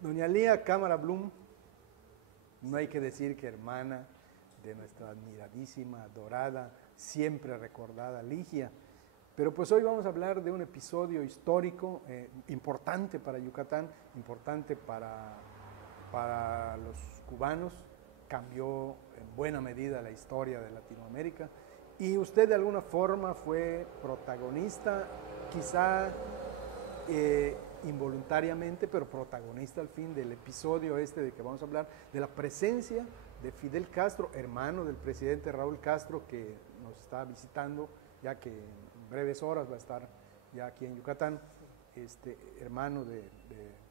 Doña Lía Cámara Blum, no hay que decir que hermana de nuestra admiradísima, adorada, siempre recordada Ligia. Pero pues hoy vamos a hablar de un episodio histórico importante para Yucatán, importante para los cubanos, cambió en buena medida la historia de Latinoamérica y usted de alguna forma fue protagonista, quizá involuntariamente, pero protagonista al fin del episodio este de que vamos a hablar, de la presencia de Fidel Castro, hermano del presidente Raúl Castro, que nos está visitando, ya que en breves horas va a estar ya aquí en Yucatán, hermano del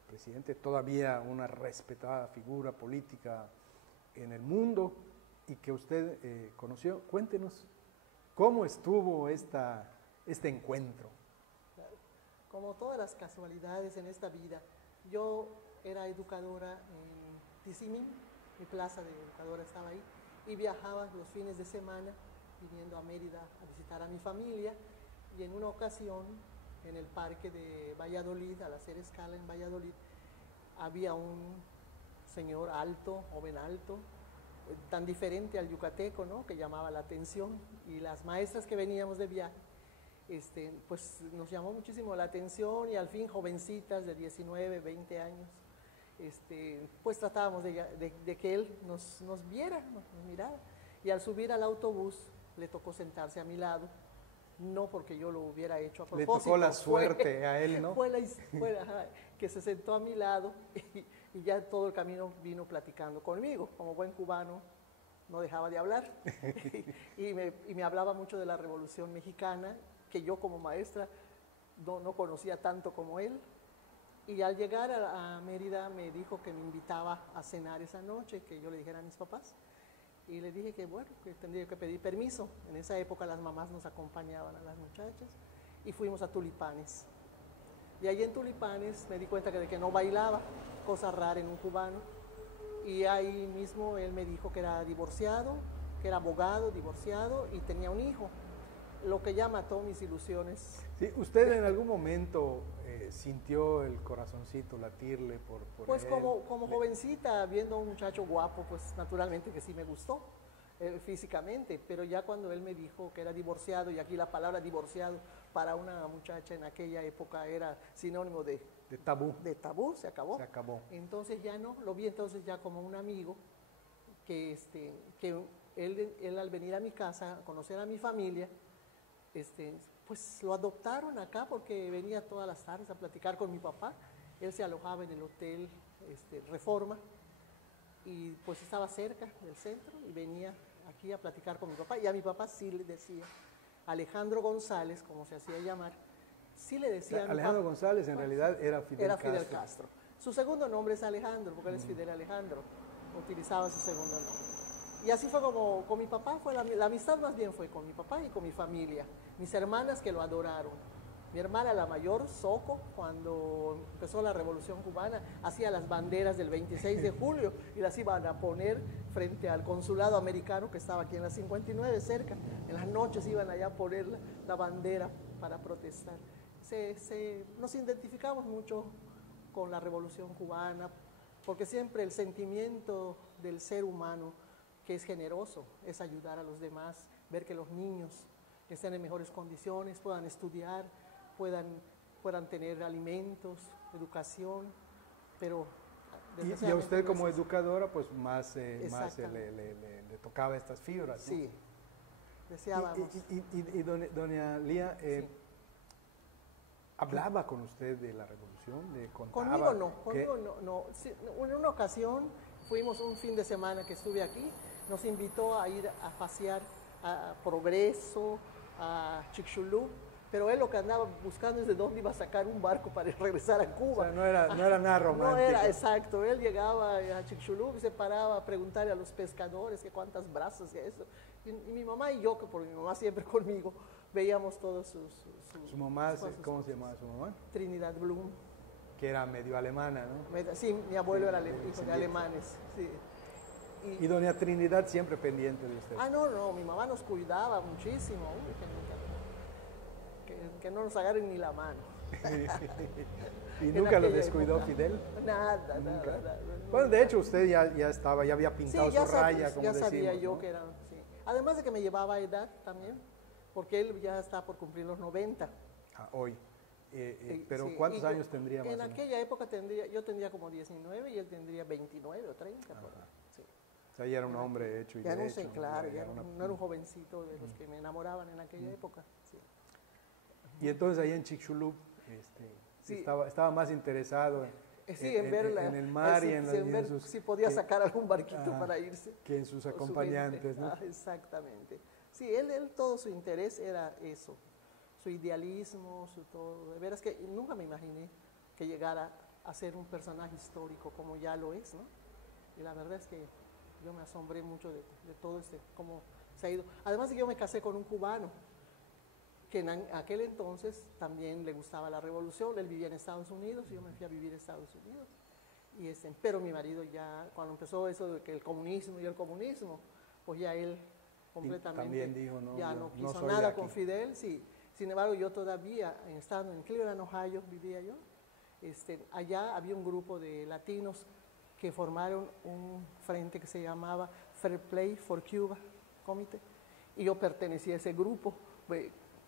presidente, todavía una respetada figura política en el mundo y que usted conoció. Cuéntenos, ¿cómo estuvo este encuentro? Como todas las casualidades en esta vida, yo era educadora en Tizimín, mi plaza de educadora estaba ahí, y viajaba los fines de semana viniendo a Mérida a visitar a mi familia, y en una ocasión en el parque de Valladolid, al hacer escala en Valladolid, había un señor alto, joven alto, tan diferente al yucateco, ¿no?, que llamaba la atención, y las maestras que veníamos de viaje, pues nos llamó muchísimo la atención, y al fin jovencitas de 19, 20 años, pues tratábamos de que él nos viera, nos mirara, y al subir al autobús le tocó sentarse a mi lado, no porque yo lo hubiera hecho a propósito. Le tocó la suerte a él, ¿no? Fue que se sentó a mi lado y ya todo el camino vino platicando conmigo, como buen cubano. No dejaba de hablar y me hablaba mucho de la Revolución Mexicana, que yo como maestra no conocía tanto como él. Y al llegar a Mérida me dijo que me invitaba a cenar esa noche, que yo le dijera a mis papás. Y le dije que bueno, que tendría que pedir permiso. En esa época las mamás nos acompañaban a las muchachas y fuimos a Tulipanes. Y allí en Tulipanes me di cuenta de que no bailaba, cosa rara en un cubano. Y ahí mismo él me dijo que era divorciado, que era abogado, divorciado y tenía un hijo, lo que ya mató mis ilusiones. Sí, ¿usted en algún momento sintió el corazoncito latirle por pues él? como jovencita, viendo a un muchacho guapo, pues naturalmente que sí me gustó físicamente, pero ya cuando él me dijo que era divorciado, y aquí la palabra divorciado para una muchacha en aquella época era sinónimo de tabú. De tabú, se acabó. Se acabó. Entonces ya no, lo vi entonces ya como un amigo que él al venir a mi casa a conocer a mi familia, pues lo adoptaron acá porque venía todas las tardes a platicar con mi papá. Él se alojaba en el hotel Reforma y pues estaba cerca del centro y venía aquí a platicar con mi papá. Y a mi papá sí le decía Alejandro González, como se hacía llamar, sí le decía. Alejandro González en realidad era Fidel Castro. Su segundo nombre es Alejandro, porque él es Fidel Alejandro, utilizaba su segundo nombre. Y así fue como con mi papá, la amistad más bien fue con mi papá y con mi familia, mis hermanas que lo adoraron. Mi hermana, la mayor, Soco, cuando empezó la Revolución Cubana, hacía las banderas del 26 de julio y las iban a poner frente al consulado americano que estaba aquí en la 59, cerca. En las noches iban allá a poner la bandera para protestar. Nos identificamos mucho con la Revolución Cubana, porque siempre el sentimiento del ser humano, que es generoso, es ayudar a los demás, ver que los niños estén en mejores condiciones, puedan estudiar, puedan tener alimentos, educación, pero... Y a usted como educadora, pues más le tocaba estas fibras, ¿no? Sí, deseábamos. Y doña Lía, sí. ¿Hablaba con usted de la revolución? Conmigo no. Sí, en una ocasión fuimos un fin de semana que estuve aquí, nos invitó a ir a pasear a Progreso, a Chicxulub, pero él lo que andaba buscando es de dónde iba a sacar un barco para regresar a Cuba. O sea, no era nada romántico. No era, exacto. Él llegaba a Chicxulub y se paraba a preguntarle a los pescadores que cuántas brazas y eso. Y mi mamá y yo, que por mi mamá siempre conmigo, veíamos todos su mamá, ¿cómo se llamaba su mamá? Trinidad Blum. Que era medio alemana, ¿no? Sí, mi abuelo era hijo de alemanes, sí. Y doña Trinidad siempre pendiente de usted. No, mi mamá nos cuidaba muchísimo. que no nos agarren ni la mano. ¿Y En nunca lo aquella descuidó época. Fidel? Nada, Nunca. nada. Bueno, de hecho usted ya había pintado Sí, ya, su raya, como ya sabía decimos, yo ¿no? que era, sí. Además de que me llevaba a edad también, porque él ya está por cumplir los 90. Hoy. Pero Sí, ¿cuántos y años tendría más En o menos? aquella época yo tendría como 19 y él tendría 29 o 30. por ahí, sí. O sea, ya era un hombre hecho y Ya no derecho. sé, claro, ya una- no era un jovencito de los que me enamoraban en aquella época. Sí. Y entonces ahí en Chicxulub Sí. estaba más interesado Sí, en ver en el mar y en ver sus... si podía que- sacar algún barquito Ajá, para irse. que en sus o su acompañantes, mente. ¿no? Exactamente. Sí, él todo su interés era eso, su idealismo, su todo. De veras que nunca me imaginé que llegara a ser un personaje histórico como ya lo es, ¿no? Y la verdad es que yo me asombré mucho de todo cómo se ha ido. Además de que yo me casé con un cubano, que en aquel entonces también le gustaba la revolución, él vivía en Estados Unidos y yo me fui a vivir a Estados Unidos. Pero mi marido ya, cuando empezó eso de que el comunismo y el comunismo, pues ya él completamente también dijo, no, ya yo no no quiso soy de nada aquí. con Fidel, sí. Sin embargo, yo todavía, estando en Cleveland, Ohio, vivía yo, allá había un grupo de latinos que formaron un frente que se llamaba Fair Play for Cuba Committee, y yo pertenecía a ese grupo.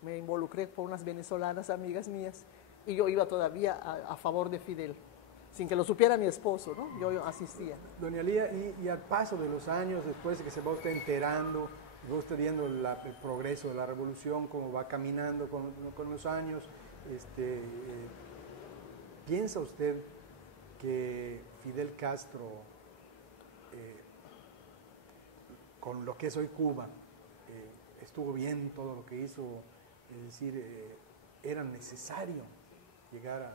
Me involucré con unas venezolanas amigas mías y yo iba todavía a favor de Fidel, sin que lo supiera mi esposo, ¿no? Yo asistía. Doña Lía, y al paso de los años, después de que se va usted enterando, va usted viendo el progreso de la revolución, cómo va caminando con los años, ¿piensa usted que Fidel Castro, con lo que es hoy Cuba, estuvo bien todo lo que hizo? Es decir, era necesario llegar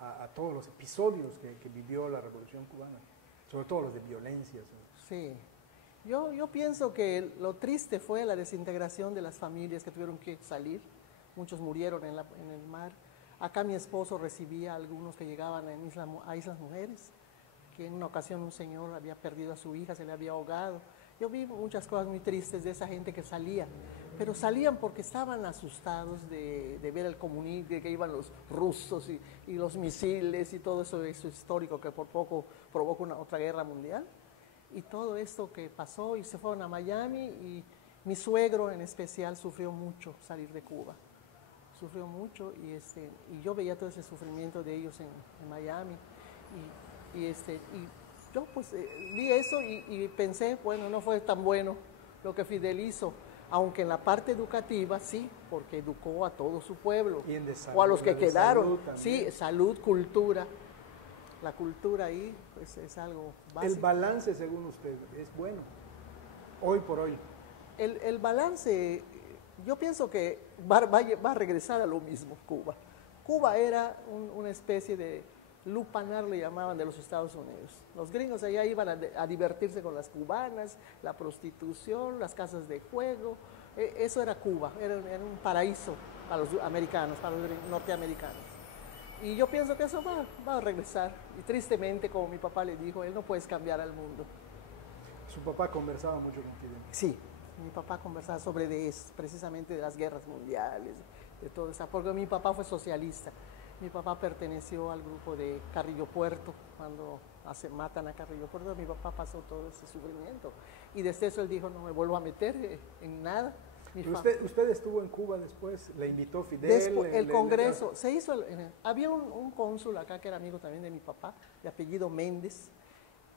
a todos los episodios que vivió la Revolución Cubana, sobre todo los de violencia. Sí, yo pienso que lo triste fue la desintegración de las familias que tuvieron que salir, muchos murieron en el mar. Acá mi esposo recibía a algunos que llegaban a Islas Mujeres, que en una ocasión un señor había perdido a su hija, se le había ahogado. Yo vi muchas cosas muy tristes de esa gente que salía, pero salían porque estaban asustados de ver el comunismo, de que iban los rusos y los misiles y todo eso histórico que por poco provoca otra guerra mundial. Y todo esto que pasó, y se fueron a Miami, y mi suegro en especial sufrió mucho salir de Cuba. Sufrió mucho y yo veía todo ese sufrimiento de ellos en Miami. Y yo pues vi eso y pensé, bueno, no fue tan bueno lo que Fidel hizo, aunque en la parte educativa sí, porque educó a todo su pueblo, Y en de salud, o a los que la de quedaron, salud también. sí, salud, cultura. La cultura ahí pues, es algo básico. El balance, según usted, es bueno, hoy por hoy. El balance, yo pienso que va a regresar a lo mismo Cuba. Cuba era una especie de lupanar, le llamaban, de los Estados Unidos. Los gringos allá iban a divertirse con las cubanas, la prostitución, las casas de juego. Eso era Cuba, era un paraíso para los americanos, para los norteamericanos. Y yo pienso que eso va a regresar. Y tristemente, como mi papá le dijo, él no puedes cambiar al mundo. Su papá conversaba mucho con Fidel. Sí, mi papá conversaba sobre eso, precisamente de las guerras mundiales, de todo eso, porque mi papá fue socialista. Mi papá perteneció al grupo de Carrillo Puerto, cuando matan a Carrillo Puerto, mi papá pasó todo ese sufrimiento. Y desde eso él dijo, no me vuelvo a meter en nada. ¿Usted estuvo en Cuba después? ¿Le invitó Fidel? Después, el Congreso, se hizo, había un cónsul acá que era amigo también de mi papá, de apellido Méndez,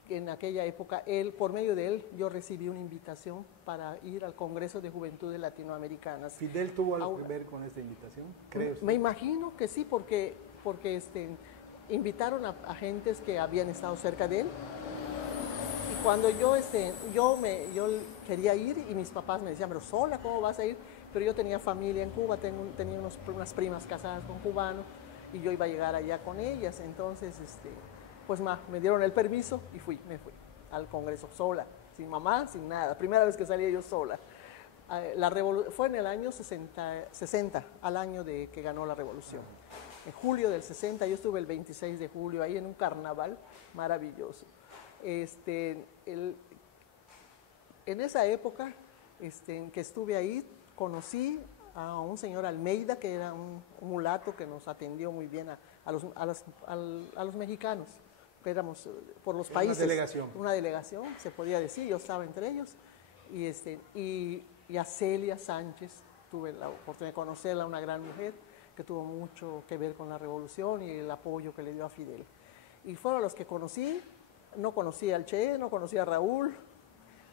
que en aquella época, por medio de él, yo recibí una invitación para ir al Congreso de Juventudes Latinoamericanas. ¿Fidel tuvo algo que ver con esta invitación? ¿Cree usted? Me imagino que sí, porque invitaron a gentes que habían estado cerca de él. Y cuando yo quería ir y mis papás me decían, pero sola, ¿cómo vas a ir? Pero yo tenía familia en Cuba, tenía unas primas casadas con cubanos y yo iba a llegar allá con ellas. Entonces, pues me dieron el permiso y me fui al Congreso sola, sin mamá, sin nada. Primera vez que salía yo sola. Fue en el año 60, al año de que ganó la revolución. En julio del 60, yo estuve el 26 de julio ahí en un carnaval maravilloso. En esa época en que estuve ahí, conocí a un señor Almeida, que era un mulato que nos atendió muy bien a los mexicanos, que éramos por los países. Una delegación. Una delegación, se podía decir, yo estaba entre ellos. Y a Celia Sánchez, tuve la oportunidad de conocerla, una gran mujer que tuvo mucho que ver con la revolución y el apoyo que le dio a Fidel. Y fueron los que conocí. No conocí al Che, no conocí a Raúl,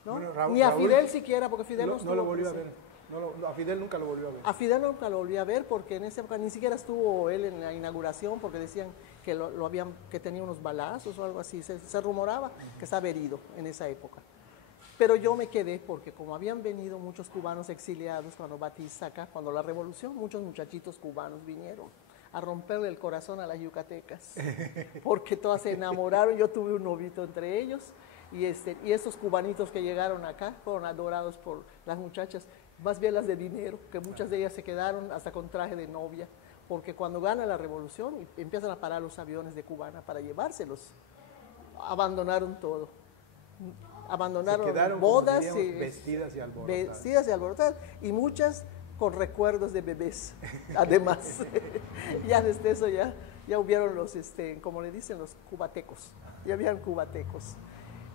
¿no? Bueno, ni a Fidel siquiera, porque Fidel no lo volvió a ver. A Fidel nunca lo volvió a ver. A Fidel nunca lo volví a ver porque en esa época ni siquiera estuvo él en la inauguración, porque decían que que tenía unos balazos o algo así. Se rumoraba que estaba herido en esa época. Pero yo me quedé porque como habían venido muchos cubanos exiliados cuando Batista acá, cuando la revolución, muchos muchachitos cubanos vinieron a romperle el corazón a las yucatecas, porque todas se enamoraron. Yo tuve un novito entre ellos y esos cubanitos que llegaron acá fueron adorados por las muchachas, más bien las de dinero, que muchas de ellas se quedaron hasta con traje de novia, porque cuando gana la revolución empiezan a parar los aviones de Cubana para llevárselos, abandonaron todo. Abandonaron bodas, vestidas y alborotadas. Vestidas y alborotadas, y muchas con recuerdos de bebés, además. Ya desde eso ya hubieron los, como le dicen, los cubatecos, ya habían cubatecos.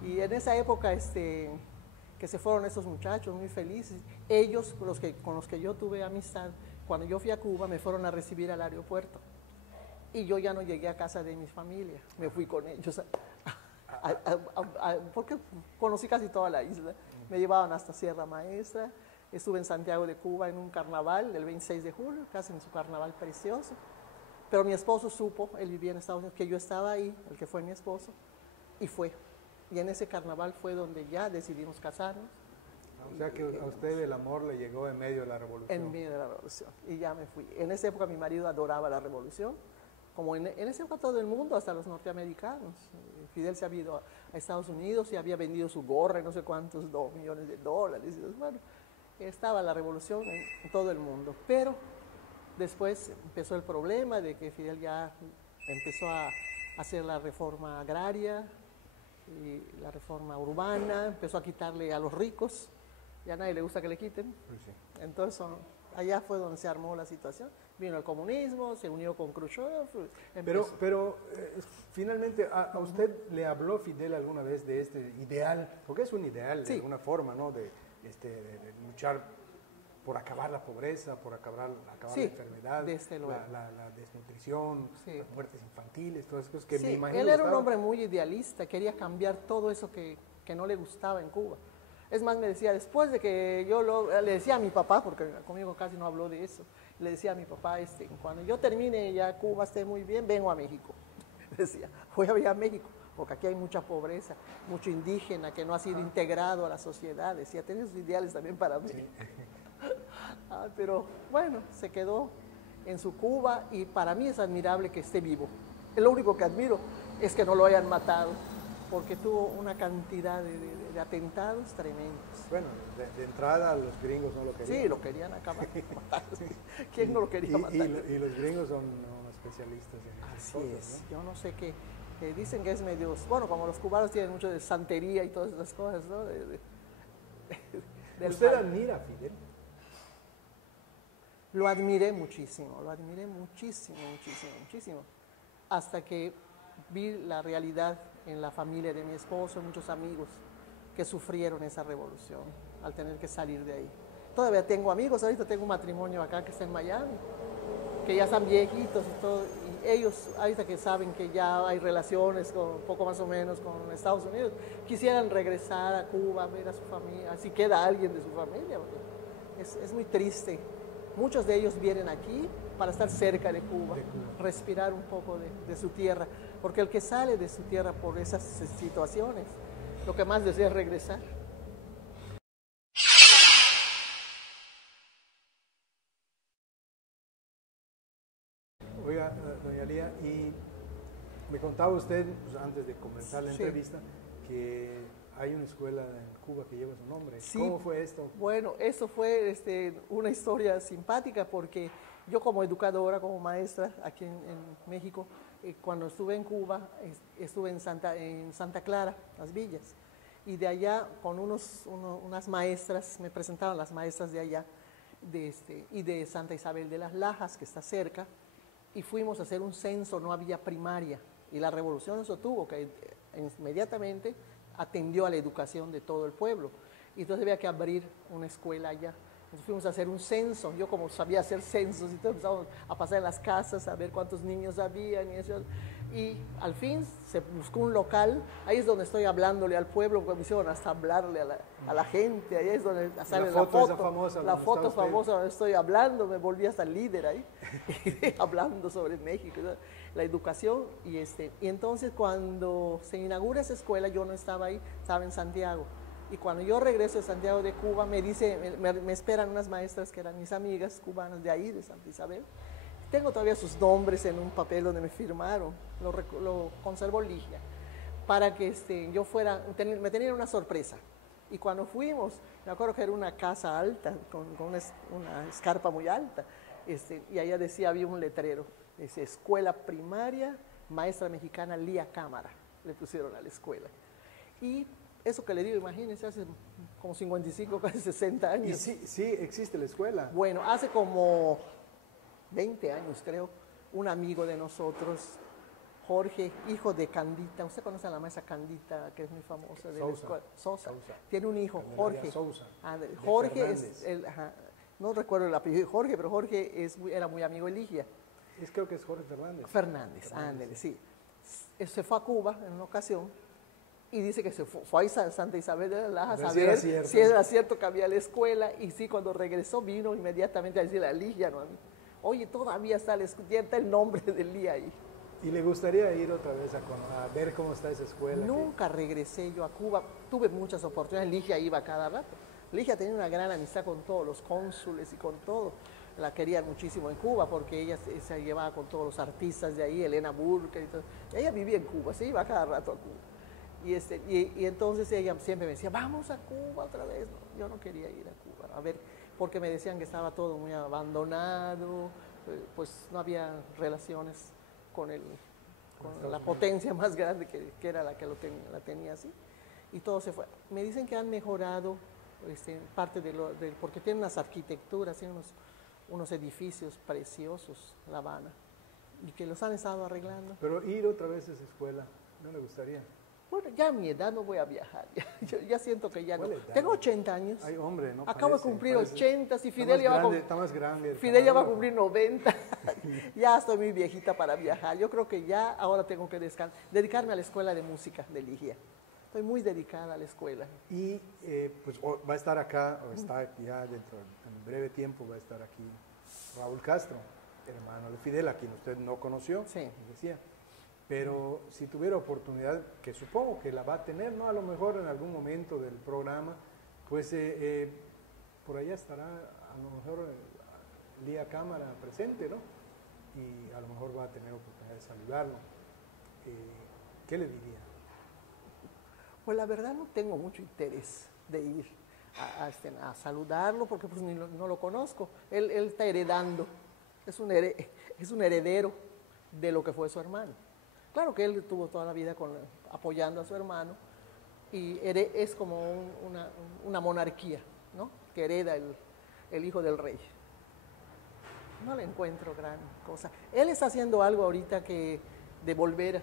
Y en esa época que se fueron esos muchachos muy felices, ellos con los que yo tuve amistad, cuando yo fui a Cuba me fueron a recibir al aeropuerto. Y yo ya no llegué a casa de mi familia, me fui con ellos porque conocí casi toda la isla. Me llevaban hasta Sierra Maestra, estuve en Santiago de Cuba en un carnaval el 26 de julio, casi en su carnaval precioso. Pero mi esposo supo, él vivía en Estados Unidos, que yo estaba ahí, el que fue mi esposo, y fue. Y en ese carnaval fue donde ya decidimos casarnos. O sea que a usted el amor le llegó en medio de la revolución. En medio de la revolución, y ya me fui. En esa época mi marido adoraba la revolución, como en esa época todo el mundo, hasta los norteamericanos. Fidel se había ido a Estados Unidos y había vendido su gorra y no sé cuántos millones de dólares. Bueno, estaba la revolución en todo el mundo. Pero después empezó el problema de que Fidel ya empezó a hacer la reforma agraria y la reforma urbana, empezó a quitarle a los ricos, ya a nadie le gusta que le quiten. Sí. Entonces allá fue donde se armó la situación. Vino el comunismo, se unió con Khrushchev. Pero finalmente, ¿a usted le habló Fidel alguna vez de este ideal? Porque es un ideal, sí, de alguna forma, ¿no? De luchar por acabar la pobreza, por acabar sí, la enfermedad, la desnutrición, sí, las muertes infantiles, todas esas cosas que sí, me imagino. Él era un hombre muy idealista, quería cambiar todo eso que no le gustaba en Cuba. Es más, me decía, después de que le decía a mi papá, porque conmigo casi no habló de eso, le decía a mi papá, cuando yo termine ya Cuba esté muy bien, vengo a México. Decía, voy a ir a México, porque aquí hay mucha pobreza, mucho indígena que no ha sido integrado a la sociedad. Decía, tiene sus ideales también para mí. Sí. Pero bueno, se quedó en su Cuba y para mí es admirable que esté vivo. Lo único que admiro es que no lo hayan matado, porque tuvo una cantidad de atentados tremendos. Bueno, de entrada los gringos no lo querían. Sí, lo querían acabar. ¿Quién no lo quería matar? Y los gringos son especialistas en esas cosas, ¿no? Yo no sé qué. Dicen que es medio... Bueno, como los cubanos tienen mucho de santería y todas esas cosas, ¿no? ¿Usted admira a Fidel? Lo admiré muchísimo, hasta que vi la realidad en la familia de mi esposo, muchos amigos que sufrieron esa revolución al tener que salir de ahí. Todavía tengo amigos, ahorita tengo un matrimonio acá que está en Miami, que ya están viejitos y todo, y ellos ahorita que saben que ya hay relaciones con poco más o menos con Estados Unidos, quisieran regresar a Cuba a ver a su familia, si queda alguien de su familia, porque es muy triste. Muchos de ellos vienen aquí para estar cerca de Cuba, respirar un poco de su tierra, porque el que sale de su tierra por esas situaciones, lo que más desea es regresar. Oiga, doña Lía, y me contaba usted, pues, antes de comenzar la entrevista, que hay una escuela en Cuba que lleva su nombre. Sí. ¿Cómo fue esto? Bueno, eso fue una historia simpática porque yo como educadora, como maestra aquí en México, cuando estuve en Cuba, estuve en Santa Clara, Las Villas, y de allá con unas maestras, me presentaron las maestras de allá, y de Santa Isabel de las Lajas, que está cerca, y fuimos a hacer un censo, no había primaria, y la revolución eso tuvo, que inmediatamente atendió a la educación de todo el pueblo, y entonces había que abrir una escuela allá. Entonces fuimos a hacer un censo, yo como sabía hacer censos, y empezamos a pasar en las casas a ver cuántos niños habían, y al fin se buscó un local, ahí es donde estoy hablándole al pueblo, porque me hicieron hasta hablarle a la gente, ahí es donde sale la foto famosa donde estoy hablando, me volví hasta el líder ahí, hablando sobre México, la educación, y entonces cuando se inaugura esa escuela, yo no estaba ahí, estaba en Santiago, y cuando yo regreso de Santiago de Cuba, me esperan unas maestras que eran mis amigas cubanas de ahí, de Santa Isabel. Tengo todavía sus nombres en un papel donde me firmaron, lo conservo Ligia, para que yo fuera, me tenían una sorpresa. Y cuando fuimos, me acuerdo que era una casa alta, con una escarpa muy alta, y allá decía, había un letrero, dice, Escuela Primaria, Maestra Mexicana Lía Cámara, le pusieron a la escuela. Y eso que le digo, imagínense, hace como 55, casi 60 años. Y sí existe la escuela. Bueno, hace como 20 años creo, un amigo de nosotros, Jorge, hijo de Candita, usted conoce a la maestra Candita, que es muy famosa de la escuela, Sosa. Tiene un hijo, Jorge. Jorge es, no recuerdo el apellido de Jorge, pero Jorge era muy amigo de Ligia. Creo que es Jorge Fernández. Fernández, ándale, sí. Se fue a Cuba en una ocasión y dice que se fue a Santa Isabel de las Lajas a ver si era cierto que había la escuela, y sí, cuando regresó vino inmediatamente a decirle a Ligia, no a mí. Oye, todavía está el nombre del día ahí. ¿Y le gustaría ir otra vez a ver cómo está esa escuela? Nunca regresé yo a Cuba, tuve muchas oportunidades, Ligia iba cada rato. Ligia tenía una gran amistad con todos los cónsules y con todo. La querían muchísimo en Cuba porque ella se llevaba con todos los artistas de ahí, Elena Burke y todo. Ella vivía en Cuba, se iba cada rato a Cuba. Y entonces ella siempre me decía, vamos a Cuba otra vez. No, yo no quería ir a Cuba, a ver, porque me decían que estaba todo muy abandonado, pues no había relaciones con la potencia más grande que era la que la tenía así, y todo se fue. Me dicen que han mejorado parte porque tienen unas arquitecturas, tienen unos edificios preciosos, La Habana, y que los han estado arreglando. Pero ir otra vez a esa escuela, ¿no le gustaría? Bueno, ya a mi edad no voy a viajar, ya siento que ya no. Tengo 80 años. Ay, hombre, no acabo de cumplir 80, si Fidel está más grande. Fidel ya va a cumplir 90, ya estoy muy viejita para viajar. Yo creo que ya ahora tengo que dedicarme a la escuela de música de Ligia. Estoy muy dedicada a la escuela. Y pues va a estar acá, o está ya dentro de un breve tiempo, va a estar aquí Raúl Castro, hermano de Fidel, a quien usted no conoció, sí, decía. Pero si tuviera oportunidad, que supongo que la va a tener, ¿no? A lo mejor en algún momento del programa, pues por allá estará a lo mejor Lía Cámara presente, ¿no? Y a lo mejor va a tener oportunidad de saludarlo. ¿Qué le diría? Pues la verdad no tengo mucho interés de ir a saludarlo, porque pues no lo conozco. Él está heredando, es un heredero de lo que fue su hermano. Claro que él estuvo toda la vida apoyando a su hermano, y es como una monarquía, ¿no? Que hereda el hijo del rey. No le encuentro gran cosa. Él está haciendo algo ahorita de volver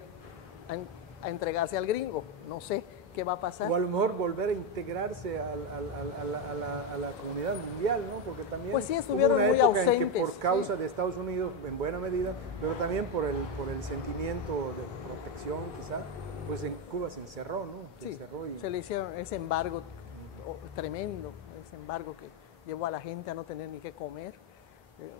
a entregarse al gringo, no sé qué va a pasar. O a lo mejor volver a integrarse a la comunidad mundial, ¿no? Porque también pues sí, estuvieron muy ausentes. En que por causa de Estados Unidos, en buena medida, pero también por el sentimiento de protección, quizá, pues en Cuba se encerró, ¿no? Se le hicieron ese embargo tremendo, ese embargo que llevó a la gente a no tener ni qué comer.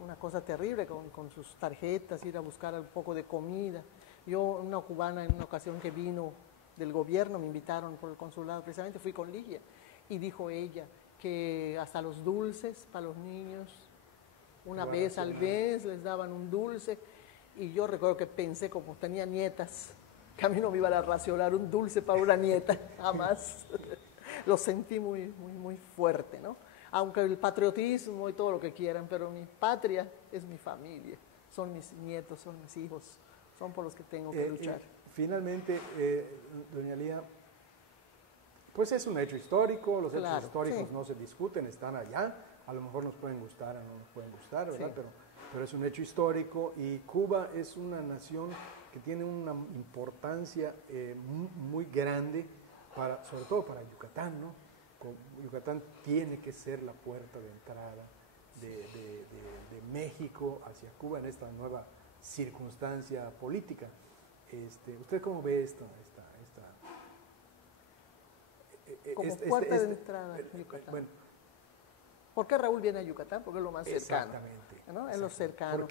Una cosa terrible, con sus tarjetas, ir a buscar un poco de comida. Yo, una cubana, en una ocasión que vino del gobierno, me invitaron por el consulado, precisamente fui con Ligia, y dijo ella que hasta los dulces para los niños, una vez al mes les daban un dulce, y yo recuerdo que pensé, como tenía nietas, que a mí no me iban a racionar un dulce para una nieta, jamás. Lo sentí muy, muy, muy fuerte, ¿no? Aunque el patriotismo y todo lo que quieran, pero mi patria es mi familia, son mis nietos, son mis hijos, son por los que tengo que luchar. Finalmente, doña Lía, pues es un hecho histórico, los hechos históricos no se discuten, están allá, a lo mejor nos pueden gustar o no nos pueden gustar, ¿verdad? Sí. Pero es un hecho histórico y Cuba es una nación que tiene una importancia muy grande, sobre todo para Yucatán, ¿no? Yucatán tiene que ser la puerta de entrada de México hacia Cuba en esta nueva circunstancia política. ¿Usted cómo ve esto? Como puerta de entrada a Yucatán. Bueno, ¿por qué Raúl viene a Yucatán? Porque es lo más cercano. Exactamente. ¿No? Es lo cercano.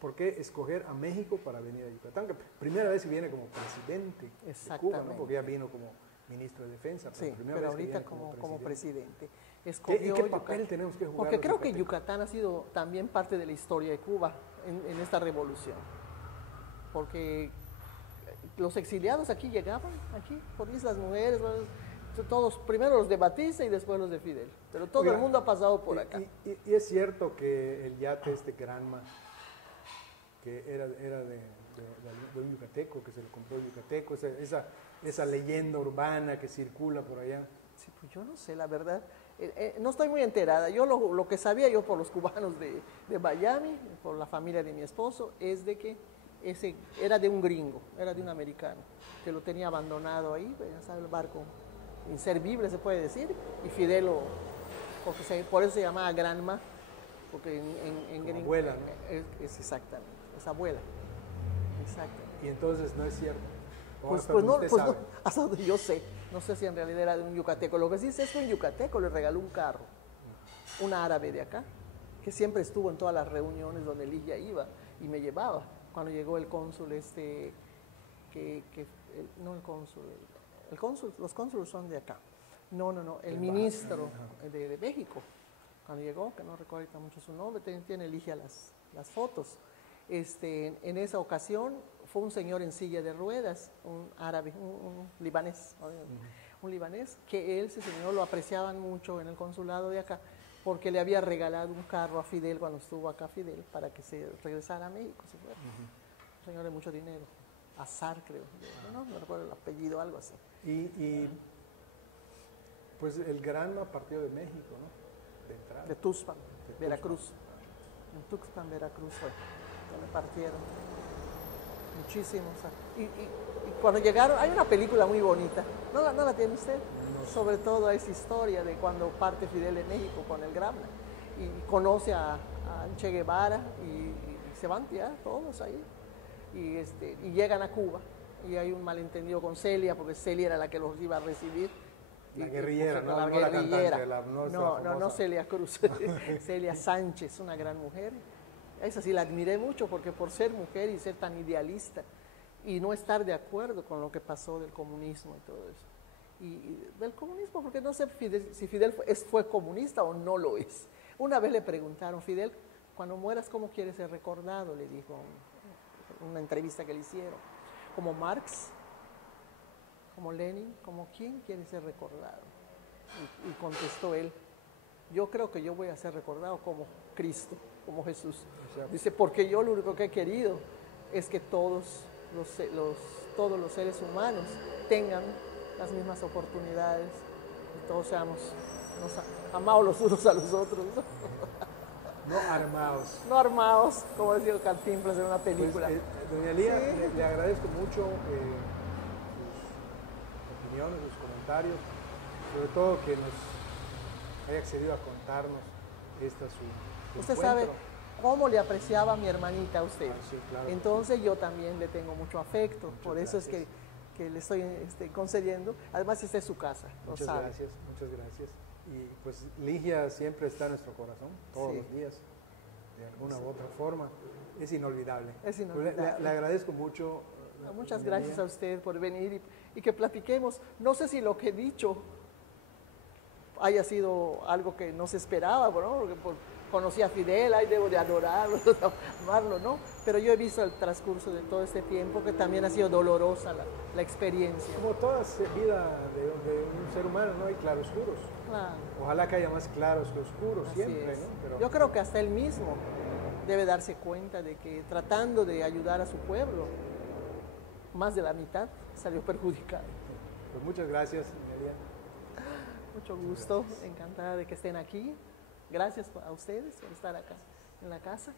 ¿Por qué escoger a México para venir a Yucatán? Que primera vez que viene como presidente de Cuba, ¿no? Porque ya vino como ministro de Defensa. Sí, primera pero vez que ahorita viene como presidente. ¿Y qué Escogió papel Yucatán. tenemos que jugar? Porque los creo que yucatecos? Yucatán ha sido también parte de la historia de Cuba en esta revolución. Porque los exiliados aquí llegaban, aquí, por Islas Mujeres, todos, primero los de Batista y después los de Fidel. Pero todo Oiga, el mundo ha pasado por acá. Y es cierto que el yate Granma, que era de un yucateco, que se lo compró el yucateco, esa leyenda urbana que circula por allá. Sí, pues yo no sé, la verdad. No estoy muy enterada. Yo lo que sabía yo por los cubanos de Miami, por la familia de mi esposo, es de que ese era de un gringo, era de un americano, que lo tenía abandonado ahí, pues, ya sabe, el barco inservible se puede decir, y Fidel, por eso se llamaba Granma, porque en gringo abuela, ¿no? es exactamente, es abuela, exactamente. Y entonces no es cierto. Pues no, hasta donde yo sé, no sé si en realidad era de un yucateco. Lo que sí sé es que un yucateco le regaló un carro, un árabe de acá, que siempre estuvo en todas las reuniones donde Ligia iba y me llevaba. Cuando llegó el cónsul los cónsules son de acá. No, el ministro de México, cuando llegó, que no recuerdo ahorita mucho su nombre, tiene Ligia las fotos. En esa ocasión fue un señor en silla de ruedas, un árabe, un libanés, un libanés, que ese señor lo apreciaban mucho en el consulado de acá, porque le había regalado un carro a Fidel cuando estuvo acá Fidel, para que se regresara a México, si fuera. Un señor de mucho dinero, Azar creo, no recuerdo el apellido, algo así. Y pues el Granma partió de México, ¿no? De entrada. De Tuxpan, Veracruz. En Tuxpan, Veracruz fue, donde partieron. Muchísimos. Y cuando llegaron, hay una película muy bonita, ¿no la tiene usted? No. Sobre todo esa historia de cuando parte Fidel de México con el Granma y conoce a Che Guevara y se van ya todos ahí y llegan a Cuba y hay un malentendido con Celia porque Celia era la que los iba a recibir. La guerrillera, no, no la guerrillera. cantante, no Celia Cruz, Celia Sánchez, una gran mujer. Esa sí la admiré mucho porque por ser mujer y ser tan idealista y no estar de acuerdo con lo que pasó del comunismo y todo eso. Y del comunismo, porque no sé si Fidel fue comunista o no lo es. Una vez le preguntaron, Fidel, cuando mueras, ¿cómo quieres ser recordado? Le dijo en una entrevista que le hicieron. ¿Como Marx? ¿Como Lenin? ¿Como quién quiere ser recordado? Y contestó él, yo creo que yo voy a ser recordado como Cristo, como Jesús. Dice, porque yo lo único que he querido es que todos los seres humanos tengan las mismas oportunidades y todos seamos amados los unos a los otros. No armados. No armados, como decía Cantinflas en una película. Pues, doña Lía, Sí. le agradezco mucho sus opiniones, sus comentarios, sobre todo que nos haya accedido a contarnos su Usted encuentro. sabe cómo le apreciaba a mi hermanita a usted. Ah, sí, claro. Entonces yo también le tengo mucho afecto, Muchas por eso gracias. es que le estoy concediendo. Además, esta es su casa, lo Muchas sabe. gracias, muchas gracias. Y pues Ligia siempre está en nuestro corazón, todos Sí. los días, de alguna u otra forma. Es inolvidable. Es Pues, inolvidable. le agradezco mucho. Muchas doña gracias Lía. a usted por venir y que platiquemos. No sé si lo que he dicho haya sido algo que no se esperaba, ¿no? Porque conocí a Fidel, ahí debo de adorarlo, amarlo, ¿no? Pero yo he visto el transcurso de todo este tiempo que también ha sido dolorosa la experiencia. Como toda vida de un ser humano, ¿no? Hay claroscuros. Claro, Ojalá que haya más claros que oscuros así siempre, es. ¿no? Pero Yo creo que hasta él mismo debe darse cuenta de que tratando de ayudar a su pueblo, más de la mitad salió perjudicado. pues muchas gracias, doña Lía. Mucho gusto, encantada de que estén aquí. Gracias a ustedes por estar acá en la casa.